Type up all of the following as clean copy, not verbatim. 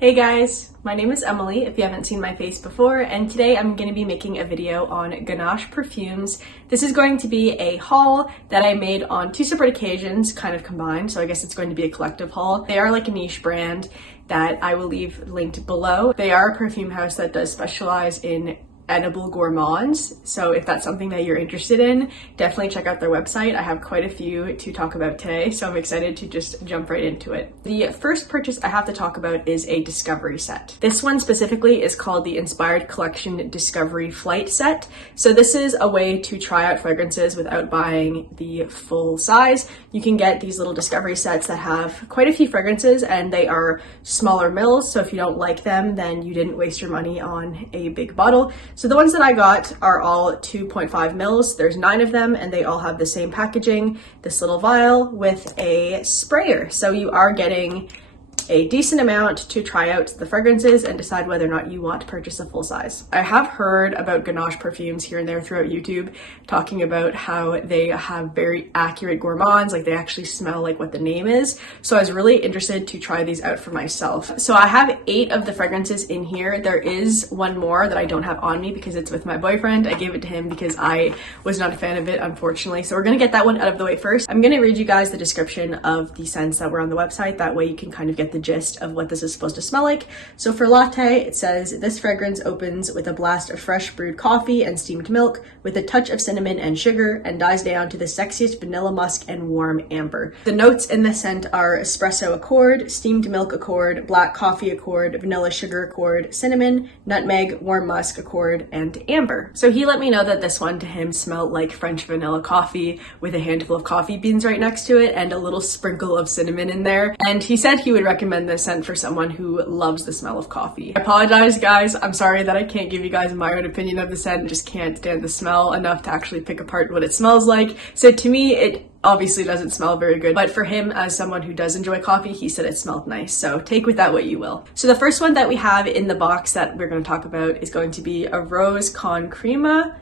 Hey guys, my name is Emily if you haven't seen my face before, and today I'm going to be making a video on Ganache Parfums. This is going to be a haul that I made on two separate occasions, kind of combined, so I guess it's going to be a collective haul. They are like a niche brand that I will leave linked below. They are a perfume house that does specialize in edible gourmands, so if that's something that you're interested in, definitely check out their website. I have quite a few to talk about today, so I'm excited to just jump right into it. The first purchase I have to talk about is a discovery set. This one specifically is called the Inspired Collection Discovery Flight Set. So this is a way to try out fragrances without buying the full size. You can get these little discovery sets that have quite a few fragrances, and they are smaller mils, so if you don't like them, then you didn't waste your money on a big bottle. So the ones that I got are all 2.5 mils. There's 9 of them and they all have the same packaging, this little vial with a sprayer. So you are getting a decent amount to try out the fragrances and decide whether or not you want to purchase a full size. I have heard about Ganache Parfums here and there throughout YouTube, talking about how they have very accurate gourmands, like they actually smell like what the name is. So I was really interested to try these out for myself. So I have 8 of the fragrances in here. There is one more that I don't have on me because it's with my boyfriend. I gave it to him because I was not a fan of it, unfortunately. So we're gonna get that one out of the way first. I'm gonna read you guys the description of the scents that were on the website. That way you can kind of get the gist of what this is supposed to smell like. So for latte, it says, this fragrance opens with a blast of fresh brewed coffee and steamed milk with a touch of cinnamon and sugar and dies down to the sexiest vanilla musk and warm amber. The notes in the scent are espresso accord, steamed milk accord, black coffee accord, vanilla sugar accord, cinnamon, nutmeg, warm musk accord, and amber. So he let me know that this one to him smelled like French vanilla coffee with a handful of coffee beans right next to it and a little sprinkle of cinnamon in there. And he said he would recommend this scent for someone who loves the smell of coffee. I apologize guys, I'm sorry that I can't give you guys my own opinion of the scent. I just can't stand the smell enough to actually pick apart what it smells like. So to me, it obviously doesn't smell very good, but for him, as someone who does enjoy coffee, he said it smelled nice. So take with that what you will. So the first one that we have in the box that we're going to talk about is going to be a Rose con Crema.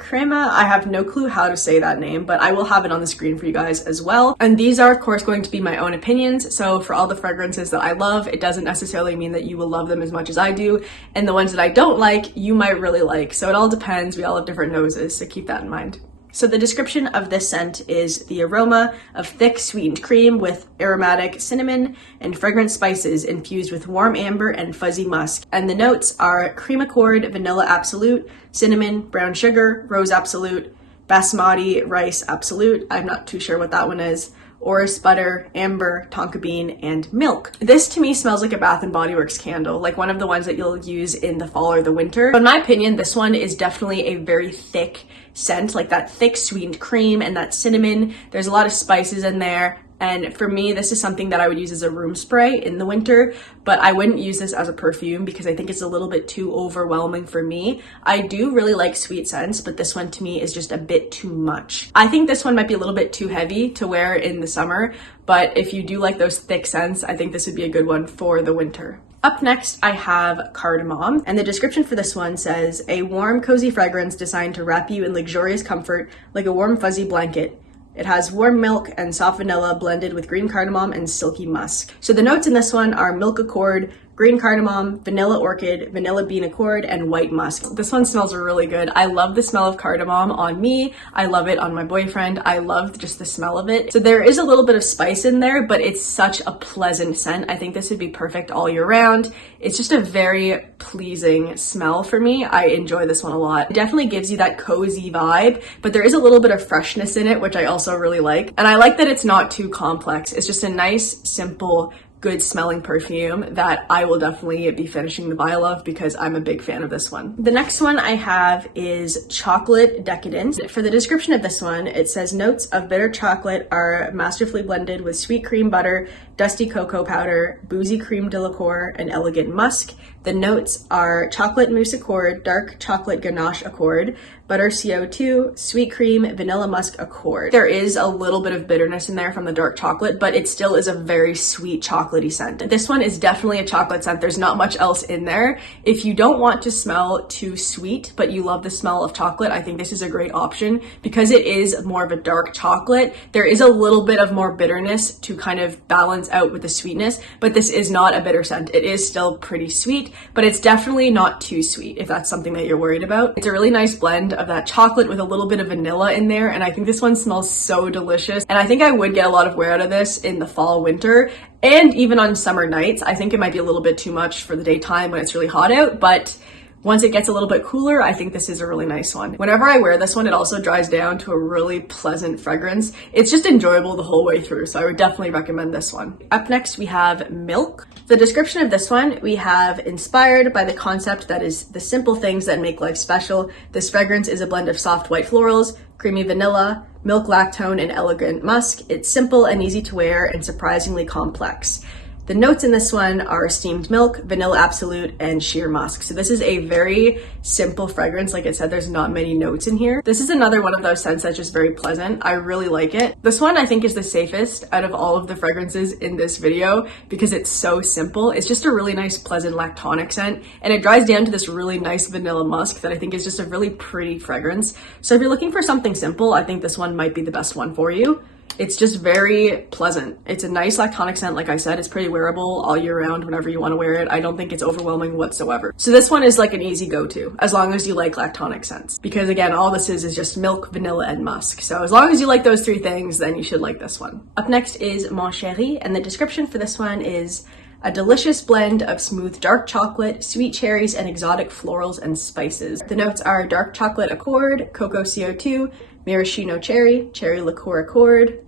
I have no clue how to say that name, but I will have it on the screen for you guys as well. And these are of course going to be my own opinions. So for all the fragrances that I love, it doesn't necessarily mean that you will love them as much as I do. And the ones that I don't like, you might really like. So it all depends. We all have different noses, so keep that in mind. So the description of this scent is the aroma of thick sweetened cream with aromatic cinnamon and fragrant spices infused with warm amber and fuzzy musk. And the notes are cream accord, vanilla absolute, cinnamon, brown sugar, rose absolute, basmati rice absolute. I'm not too sure what that one is. Orris butter, amber, tonka bean, and milk. This to me smells like a Bath & Body Works candle, like one of the ones that you'll use in the fall or the winter. In my opinion, this one is definitely a very thick scent, like that thick sweetened cream and that cinnamon. There's a lot of spices in there. And for me, this is something that I would use as a room spray in the winter, but I wouldn't use this as a perfume because I think it's a little bit too overwhelming for me. I do really like sweet scents, but this one to me is just a bit too much. I think this one might be a little bit too heavy to wear in the summer, but if you do like those thick scents, I think this would be a good one for the winter. Up next, I have Cardamom, and the description for this one says, a warm, cozy fragrance designed to wrap you in luxurious comfort like a warm, fuzzy blanket. It has warm milk and soft vanilla blended with green cardamom and silky musk. So the notes in this one are milk accord, green cardamom, vanilla orchid, vanilla bean accord, and white musk. This one smells really good. I love the smell of cardamom on me. I love it on my boyfriend. I love just the smell of it. So there is a little bit of spice in there, but it's such a pleasant scent. I think this would be perfect all year round. It's just a very pleasing smell for me. I enjoy this one a lot. It definitely gives you that cozy vibe, but there is a little bit of freshness in it, which I also really like. And I like that it's not too complex. It's just a nice, simple, good smelling perfume that I will definitely be finishing the vial of because I'm a big fan of this one. The next one I have is Chocolate Decadence. For the description of this one, it says notes of bitter chocolate are masterfully blended with sweet cream butter, dusty cocoa powder, boozy creme de la cour, and elegant musk. The notes are chocolate mousse accord, dark chocolate ganache accord, butter CO2, sweet cream, vanilla musk accord. There is a little bit of bitterness in there from the dark chocolate, but it still is a very sweet chocolatey scent. This one is definitely a chocolate scent. There's not much else in there. If you don't want to smell too sweet, but you love the smell of chocolate, I think this is a great option because it is more of a dark chocolate. There is a little bit of more bitterness to kind of balance out with the sweetness, but this is not a bitter scent. It is still pretty sweet, but it's definitely not too sweet if that's something that you're worried about. It's a really nice blend of that chocolate with a little bit of vanilla in there, and I think this one smells so delicious. And I think I would get a lot of wear out of this in the fall, winter, and even on summer nights. I think it might be a little bit too much for the daytime when it's really hot out, but once it gets a little bit cooler, I think this is a really nice one. Whenever I wear this one, it also dries down to a really pleasant fragrance. It's just enjoyable the whole way through, so I would definitely recommend this one. Up next, we have Milk. The description of this one, we have inspired by the concept that is the simple things that make life special. This fragrance is a blend of soft white florals, creamy vanilla, milk lactone, and elegant musk. It's simple and easy to wear and surprisingly complex. The notes in this one are steamed milk, vanilla absolute, and sheer musk. So this is a very simple fragrance. Like I said, there's not many notes in here. This is another one of those scents that's just very pleasant. I really like it. This one I think is the safest out of all of the fragrances in this video because it's so simple. It's just a really nice, pleasant lactonic scent, and it dries down to this really nice vanilla musk that I think is just a really pretty fragrance. So if you're looking for something simple, I think this one might be the best one for you. It's just very pleasant. It's a nice lactonic scent. Like I said, it's pretty wearable all year round whenever you want to wear it. I don't think it's overwhelming whatsoever. So this one is like an easy go-to as long as you like lactonic scents. Because again, all this is just milk, vanilla, and musk. So as long as you like those three things, then you should like this one. Up next is Mon Chéri, and the description for this one is a delicious blend of smooth dark chocolate, sweet cherries, and exotic florals and spices. The notes are dark chocolate accord, cocoa CO2, maraschino cherry, cherry liqueur accord,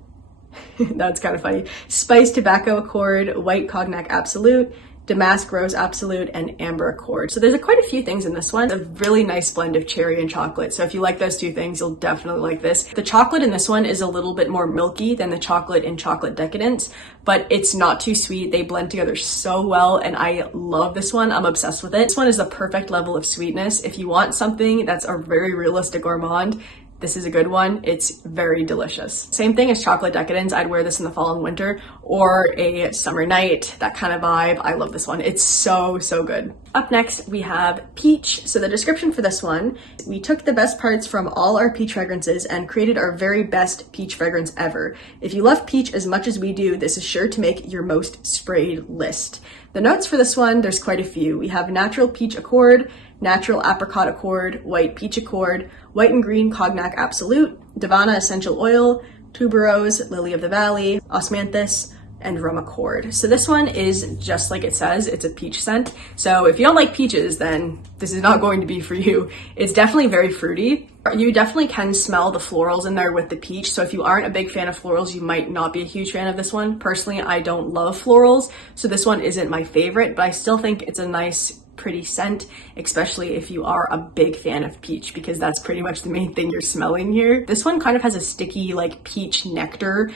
that's kind of funny, spiced tobacco accord, white cognac absolute, damask rose absolute, and amber accord. So there's quite a few things in this one. A really nice blend of cherry and chocolate. So if you like those two things, you'll definitely like this. The chocolate in this one is a little bit more milky than the chocolate in Chocolate Decadence, but it's not too sweet. They blend together so well, and I love this one. I'm obsessed with it. This one is the perfect level of sweetness. If you want something that's a very realistic gourmand, this is a good one. It's very delicious. Same thing as Chocolate Decadence. I'd wear this in the fall and winter or a summer night, that kind of vibe. I love this one. It's so, so good. Up next, we have Peach. So the description for this one, we took the best parts from all our peach fragrances and created our very best peach fragrance ever. If you love peach as much as we do, this is sure to make your most sprayed list. The notes for this one, there's quite a few. We have natural peach accord, natural apricot accord, white peach accord, white and green cognac absolute, Davana essential oil, tuberose, lily of the valley, osmanthus, and rum accord. So this one is just like it says, it's a peach scent. So if you don't like peaches, then this is not going to be for you. It's definitely very fruity. You definitely can smell the florals in there with the peach. So if you aren't a big fan of florals, you might not be a huge fan of this one. Personally, I don't love florals, so this one isn't my favorite, but I still think it's a nice, pretty scent, especially if you are a big fan of peach, because that's pretty much the main thing you're smelling here. This one kind of has a sticky, like peach nectar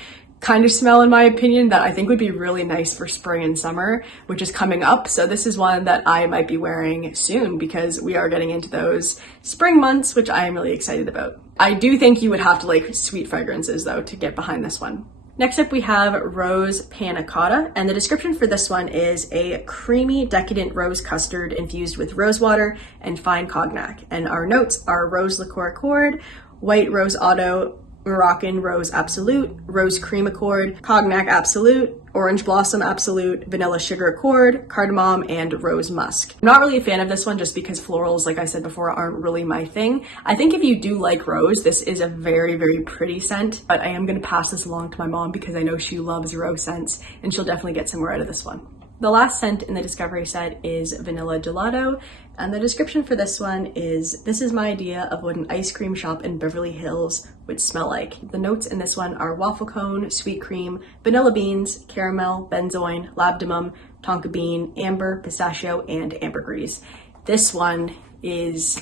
kind of smell, in my opinion, that I think would be really nice for spring and summer, which is coming up. So this is one that I might be wearing soon because we are getting into those spring months, which I am really excited about. I do think you would have to like sweet fragrances though to get behind this one. Next up, we have Rose Panda Cotta, and the description for this one is a creamy, decadent rose custard infused with rose water and fine cognac. And our notes are rose liqueur accord, white rose auto, Moroccan rose absolute, rose cream accord, cognac absolute, orange blossom absolute, vanilla sugar accord, cardamom, and rose musk. I'm not really a fan of this one just because florals, like I said before, aren't really my thing. I think if you do like rose, this is a very, very pretty scent, but I am going to pass this along to my mom because I know she loves rose scents and she'll definitely get somewhere out of this one. The last scent in the discovery set is Vanilla Gelato, and the description for this one is, this is my idea of what an ice cream shop in Beverly Hills would smell like. The notes in this one are waffle cone, sweet cream, vanilla beans, caramel, benzoin, labdanum, tonka bean, amber, pistachio, and ambergris. This one is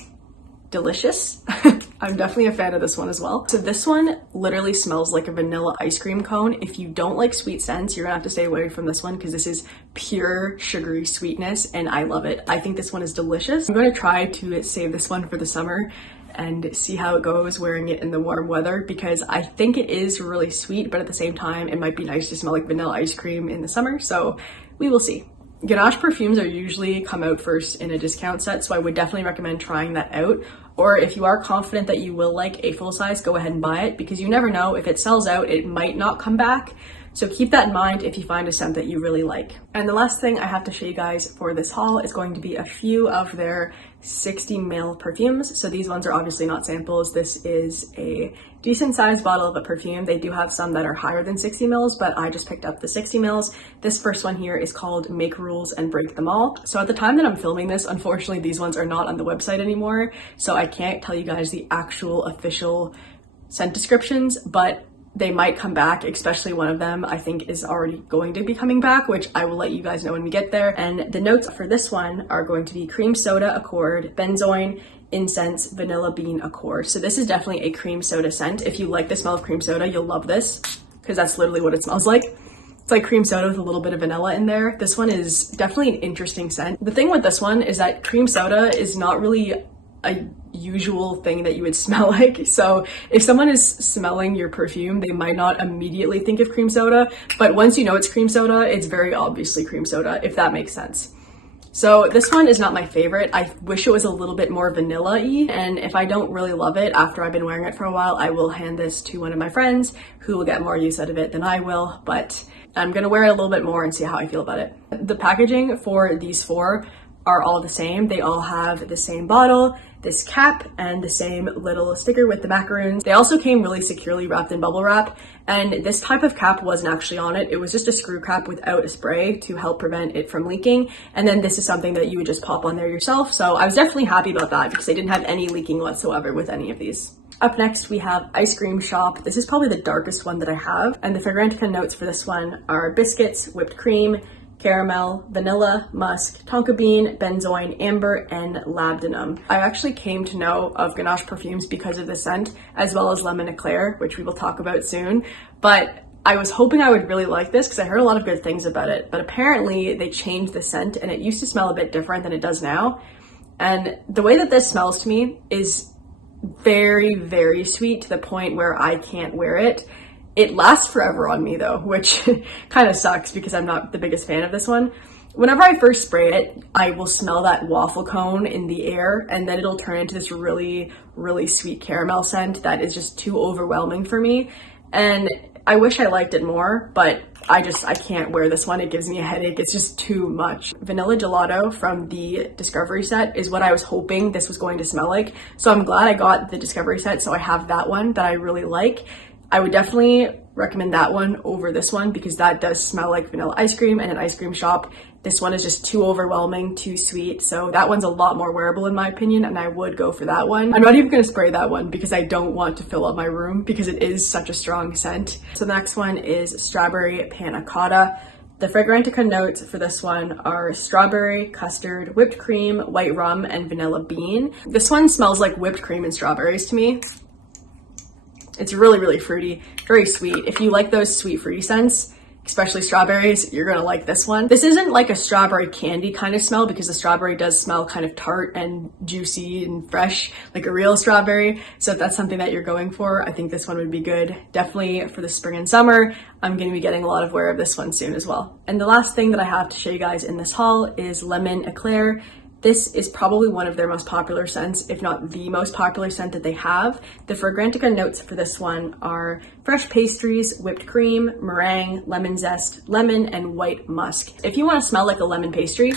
delicious. I'm definitely a fan of this one as well. So this one literally smells like a vanilla ice cream cone. If you don't like sweet scents, you're gonna have to stay away from this one because this is pure sugary sweetness and I love it. I think this one is delicious. I'm gonna try to save this one for the summer and see how it goes wearing it in the warm weather, because I think it is really sweet, but at the same time, it might be nice to smell like vanilla ice cream in the summer, so we will see. Ganache perfumes are usually come out first in a discount set, so I would definitely recommend trying that out. Or if you are confident that you will like a full size, go ahead and buy it, because you never know, if it sells out, it might not come back. So keep that in mind if you find a scent that you really like. And the last thing I have to show you guys for this haul is going to be a few of their 60 ml perfumes. So these ones are obviously not samples. This is a decent sized bottle of a perfume. They do have some that are higher than 60 mils, but I just picked up the 60 mils. This first one here is called Make Rules and Break Them All. So at the time that I'm filming this, unfortunately, these ones are not on the website anymore. So I can't tell you guys the actual official scent descriptions, but they might come back, especially one of them I think is already going to be coming back, which I will let you guys know when we get there. And the notes for this one are going to be cream soda accord, benzoin, incense, vanilla bean accord. So this is definitely a cream soda scent. If you like the smell of cream soda, you'll love this, because that's literally what it smells like. It's like cream soda with a little bit of vanilla in there. This one is definitely an interesting scent. The thing with this one is that cream soda is not really a usual thing that you would smell like. So if someone is smelling your perfume, they might not immediately think of cream soda, but once you know it's cream soda, it's very obviously cream soda, if that makes sense. So this one is not my favorite. I wish it was a little bit more vanilla-y, and if I don't really love it after I've been wearing it for a while, I will hand this to one of my friends who will get more use out of it than I will, but I'm gonna wear it a little bit more and see how I feel about it. The packaging for these four are all the same. They all have the same bottle, this cap, and the same little sticker with the macaroons. They also came really securely wrapped in bubble wrap, and this type of cap wasn't actually on it. It was just a screw cap without a spray to help prevent it from leaking. And then this is something that you would just pop on there yourself. So I was definitely happy about that, because they didn't have any leaking whatsoever with any of these. Up next, we have Ice Cream Shop. This is probably the darkest one that I have. And the Fragrantica notes for this one are biscuits, whipped cream, caramel, vanilla, musk, tonka bean, benzoin, amber, and labdanum. I actually came to know of Ganache Parfums because of the scent, as well as lemon eclair, which we will talk about soon. But I was hoping I would really like this because I heard a lot of good things about it. But apparently they changed the scent, and it used to smell a bit different than it does now. And the way that this smells to me is very, very sweet, to the point where I can't wear it. It lasts forever on me though, which kind of sucks because I'm not the biggest fan of this one. Whenever I first spray it, I will smell that waffle cone in the air, and then it'll turn into this really, really sweet caramel scent that is just too overwhelming for me. And I wish I liked it more, but I can't wear this one. It gives me a headache. It's just too much. Vanilla Gelato from the Discovery set is what I was hoping this was going to smell like. So I'm glad I got the Discovery set, so I have that one that I really like. I would definitely recommend that one over this one, because that does smell like vanilla ice cream and an ice cream shop. This one is just too overwhelming, too sweet. So that one's a lot more wearable in my opinion, and I would go for that one. I'm not even gonna spray that one because I don't want to fill up my room, because it is such a strong scent. So the next one is Strawberry Panda Cotta. The Fragrantica notes for this one are strawberry, custard, whipped cream, white rum, and vanilla bean. This one smells like whipped cream and strawberries to me. It's really, really fruity, very sweet. If you like those sweet fruity scents, especially strawberries, you're gonna like this one. This isn't like a strawberry candy kind of smell, because the strawberry does smell kind of tart and juicy and fresh, like a real strawberry. So if that's something that you're going for, I think this one would be good. Definitely for the spring and summer. I'm gonna be getting a lot of wear of this one soon as well. And the last thing that I have to show you guys in this haul is Lemon Eclair. This is probably one of their most popular scents, if not the most popular scent that they have. The Fragrantica notes for this one are fresh pastries, whipped cream, meringue, lemon zest, lemon, and white musk. If you want to smell like a lemon pastry,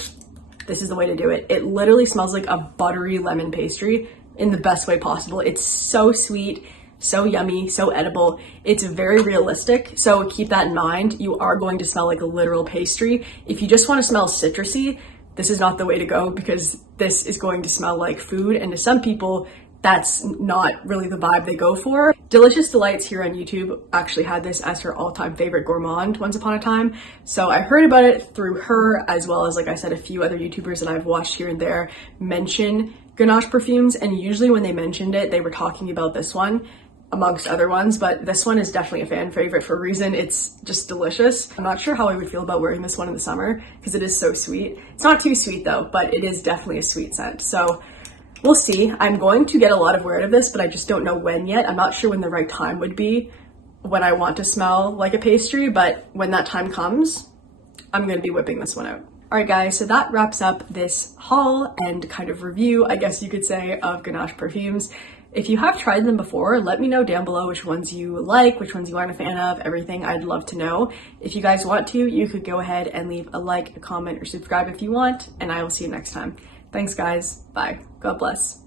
this is the way to do it. It literally smells like a buttery lemon pastry in the best way possible. It's so sweet, so yummy, so edible. It's very realistic, so keep that in mind. You are going to smell like a literal pastry. If you just want to smell citrusy, this is not the way to go, because this is going to smell like food, and to some people, that's not really the vibe they go for. Delicious Delights here on YouTube actually had this as her all-time favorite gourmand once upon a time. So I heard about it through her, as well as, like I said, a few other YouTubers that I've watched here and there mention Ganache Parfums, and usually when they mentioned it, they were talking about this one, amongst other ones, but this one is definitely a fan favorite for a reason. It's just delicious. I'm not sure how I would feel about wearing this one in the summer, because it is so sweet. It's not too sweet though, but it is definitely a sweet scent. So We'll see. I'm going to get a lot of wear out of this, but I just don't know when yet. I'm not sure when the right time would be when I want to smell like a pastry, but when that time comes, I'm going to be whipping this one out. Alright guys, so that wraps up this haul and kind of review, I guess you could say, of Ganache Parfums. If you have tried them before, let me know down below which ones you like, which ones you aren't a fan of, everything. I'd love to know. If you guys want to, you could go ahead and leave a like, a comment, or subscribe if you want, and I will see you next time. Thanks guys. Bye. God bless.